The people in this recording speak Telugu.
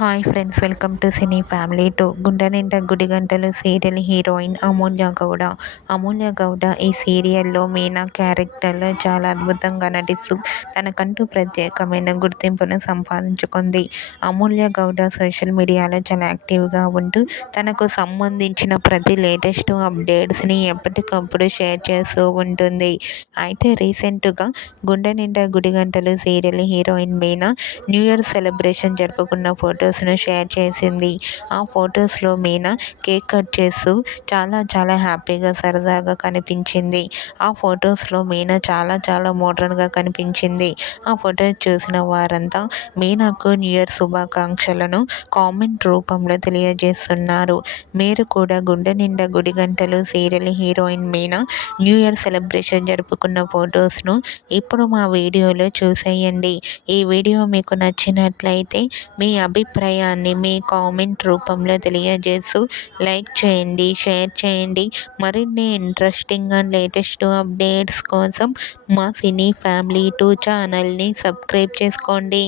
Hi friends, welcome to cine family two. గుండె నిండా గుడి గంటలు సీరియల్ హీరోయిన్ అమూల్య గౌడ. అమూల్య గౌడ ఈ సీరియల్లో మీనా క్యారెక్టర్లో చాలా అద్భుతంగా నటిస్తూ తనకంటూ ప్రత్యేకమైన గుర్తింపును సంపాదించుకుంది. అమూల్య గౌడ సోషల్ మీడియాలో చాలా యాక్టివ్గా ఉంటూ తనకు సంబంధించిన ప్రతి లేటెస్ట్ అప్డేట్స్ని ఎప్పటికప్పుడు షేర్ చేస్తూ ఉంటుంది. అయితే రీసెంట్గా గుండె నిండా గుడి గంటలు serial heroine Meena new year celebration జరుపుకున్న ఫొటోస్ను షేర్ చేసింది. ఆ ఫొటోస్లో మీనా కేక్ కట్ చేస్తూ చాలా హ్యాపీగా సరదాగా కనిపించింది. ఆ ఫొటోస్లో మీనా చాలా మోడ్రన్గా కనిపించింది. ఆ ఫొటోస్ చూసిన వారంతా మీనాకు న్యూ ఇయర్ శుభాకాంక్షలను కామెంట్ రూపంలో తెలియజేస్తున్నారు. మీరు కూడా గుండె నిండా గుడి గంటలు serial heroine Meena new year celebration జరుపుకున్న ఫొటోస్ను ఇప్పుడు మా వీడియోలో చూసేయండి. ఈ వీడియో మీకు నచ్చినట్లయితే మీ అభిప్రాయాన్ని మీ కామెంట్ రూపంలో తెలియజేస్తూ లైక్ చేయండి, షేర్ చేయండి. మరిన్ని ఇంట్రెస్టింగ్ అండ్ లేటెస్ట్ అప్డేట్స్ కోసం మా సినీ ఫ్యామిలీ 2 ఛానల్ని సబ్స్క్రైబ్ చేసుకోండి.